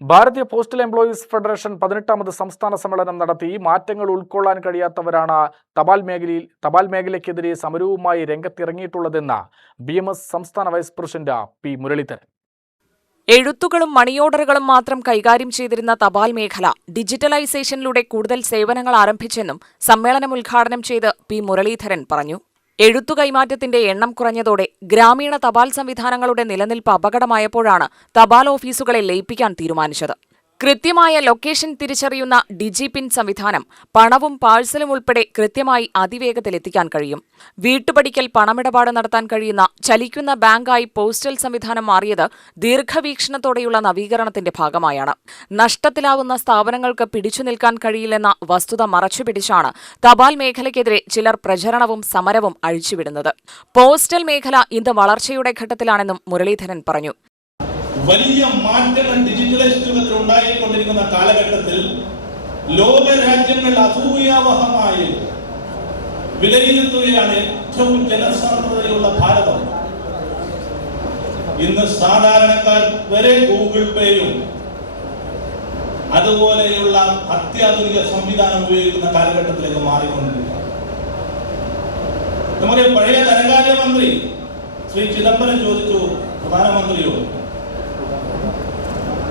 ഭാരതീയ postal employees federation 18ാമത് സംസ്ഥാന സമ്മേളനം നടത്തി. മാറ്റങ്ങൾ ഉൾക്കൊള്ളാൻ കഴിയാത്തവരാണ് തപാൽ മേഖലയ്ക്കെതിരെ സമരവുമായി രംഗത്തിറങ്ങിയിട്ടുള്ളതെന്ന് BMS സംസ്ഥാന വൈസ് പ്രസിഡന്റ് പി മുരളീധരൻ. എഴുത്തുകളും മണിയോർഡറുകളും മാത്രം കൈകാര്യം ചെയ്തിരുന്ന തപാൽ മേഖല ഡിജിറ്റലൈസേഷനിലൂടെ കൂടുതൽ സേവനങ്ങൾ ആരംഭിച്ചെന്നും സമ്മേളനം ഉദ്ഘാടനം ചെയ്ത് പി മുരളീധരൻ പറഞ്ഞു. എഴുത്തു കൈമാറ്റത്തിന്റെ എണ്ണം കുറഞ്ഞതോടെ ഗ്രാമീണ തപാൽ സംവിധാനങ്ങളുടെ നിലനിൽപ്പ് അപകടമായപ്പോഴാണ് തപാൽ ഓഫീസുകളെ ലയിപ്പിക്കാൻ തീരുമാനിച്ചത്. കൃത്യമായ ലൊക്കേഷൻ തിരിച്ചറിയുന്ന ഡിജിപിൻ സംവിധാനം പണവും പാഴ്സലും ഉൾപ്പെടെ കൃത്യമായി അതിവേഗത്തിലെത്തിക്കാൻ കഴിയും. വീട്ടുപടിക്കൽ പണമിടപാട് നടത്താൻ കഴിയുന്ന ചലിക്കുന്ന ബാങ്കായി പോസ്റ്റൽ സംവിധാനം മാറിയത് ദീർഘവീക്ഷണത്തോടെയുള്ള നവീകരണത്തിന്റെ ഭാഗമായാണ്. നഷ്ടത്തിലാവുന്ന സ്ഥാപനങ്ങൾക്ക് പിടിച്ചു നിൽക്കാൻ കഴിയില്ലെന്ന വസ്തുത മറച്ചുപിടിച്ചാണ് തപാൽ മേഖലയ്ക്കെതിരെ ചിലർ പ്രചരണവും സമരവും അഴിച്ചുവിടുന്നത്. പോസ്റ്റൽ മേഖല ഇന്ന് വളർച്ചയുടെ ഘട്ടത്തിലാണെന്നും മുരളീധരൻ പറഞ്ഞു. വലിയ മാറ്റങ്ങൾ ഡിജിറ്റലൈസ് യുഗത്തിൽ ഉണ്ടായിക്കൊണ്ടിരിക്കുന്ന കാലഘട്ടത്തിൽ ലോകരാജ്യങ്ങൾ അസൂയാവഹമായി വിലയിരുത്തുകയാണ് ഏറ്റവും ജനസാന്ദ്രതയുള്ള ഭാരതം. ഇന്ന് സാധാരണക്കാർ വരെ ഗൂഗിൾ പേയും അതുപോലെയുള്ള അത്യാധുനിക സംവിധാനം ഉപയോഗിക്കുന്ന കാലഘട്ടത്തിലേക്ക് മാറിക്കൊണ്ടിരിക്കുകയാണ്. നമ്മുടെ പഴയ ധനകാര്യമന്ത്രി ശ്രീ ചിദംബരം ചോദിച്ചു പ്രധാനമന്ത്രിയോട്,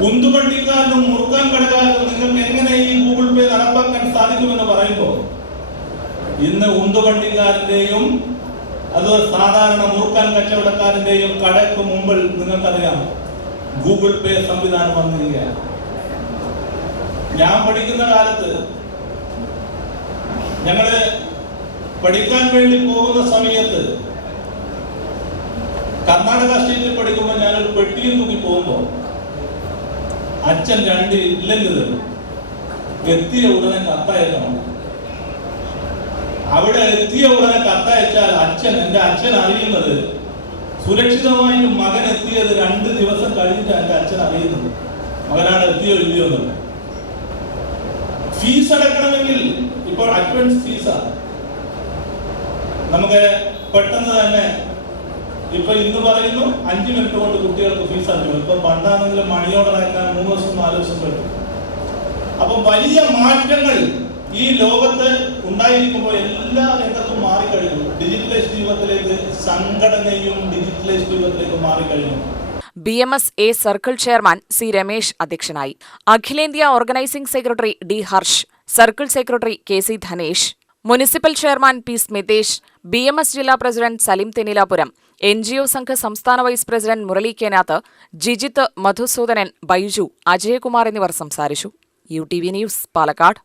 ഉന്തുവണ്ടിക്കാരനും മുറുക്കാൻ കടക്കാരനും നിങ്ങൾക്ക് എങ്ങനെ ഈ ഗൂഗിൾ പേ നടപ്പാക്കാൻ സാധിക്കുമെന്ന് പറയുമ്പോൾ, ഇന്ന് ഉന്തുവണ്ടിക്കാരന്റെയും അത് സാധാരണ മുറുക്കാൻ കച്ചവടക്കാരന്റെയും കടയ്ക്ക് മുമ്പിൽ നിങ്ങൾക്കറിയാം ഗൂഗിൾ പേ സംവിധാനം വന്നിരിക്കുകയാണ്. ഞാൻ പഠിക്കുന്ന കാലത്ത് ഞങ്ങള് പഠിക്കാൻ വേണ്ടി പോകുന്ന സമയത്ത് കർണാടക സ്റ്റേറ്റിൽ പഠിക്കുമ്പോൾ ഞാനൊരു പെട്ടിയിൽ തൂക്കി പോകുമ്പോൾ അച്ഛൻ 2 ഇല്ലെങ്കിൽ എത്തിയ ഉടനെ കത്തയക്കണം. അവിടെ എത്തിയ ഉടനെ കത്തയച്ചാൽ എന്റെ അച്ഛൻ അറിയുന്നത് സുരക്ഷിതമായിട്ട് മകൻ എത്തിയത് 2 ദിവസം കഴിഞ്ഞിട്ട് എന്റെ അച്ഛൻ അറിയുന്നത് മകനാണ് എത്തിയോ ഇല്ലയോ എന്നുള്ളത്. ഫീസ് അടക്കണമെങ്കിൽ ഇപ്പോൾ അഡ്വാൻസ് ഫീസാണ്. നമുക്ക് പെട്ടെന്ന് തന്നെ ഇപ്പൊ ഇന്ന് പറയുന്നു 5 മിനിറ്റ് കൊണ്ട് കുട്ടികൾക്ക് ഫീസ് അടയ്ക്കും. ഇപ്പൊ പണ്ടാണെങ്കിലും മണി ഓർഡർ അയക്കാൻ 3 ദിവസം 4 ദിവസം പറ്റും. അപ്പൊ വലിയ മാറ്റങ്ങൾ ഈ ലോകത്ത് ഉണ്ടായിരിക്കുമ്പോൾ എല്ലാ രംഗത്തും മാറിക്കഴിഞ്ഞു. ഡിജിറ്റലൈസ്ഡ് യുഗത്തിലേക്ക് സംഘടനയും ഡിജിറ്റലൈസ്ഡ് യുഗത്തിലേക്ക് മാറിക്കഴിഞ്ഞു. BMS A circle chairman C Ramesh അധ്യക്ഷനായി. അഖിലേന്ത്യാ organising secretary D Harsh, circle secretary KC Dhanesh, municipal chairman P Smithesh, BMS ജില്ലാ പ്രസിഡന്റ് സലിം തെന്നിലാപുരം, NGO സംഘ സംസ്ഥാന വൈസ് പ്രസിഡന്റ് മുരളി കേനാത്ത്, ജിജിത്ത്, മധുസൂദനൻ, ബൈജു, അജയകുമാർ എന്നിവർ സംസാരിച്ചു. UTV news, Palakkad.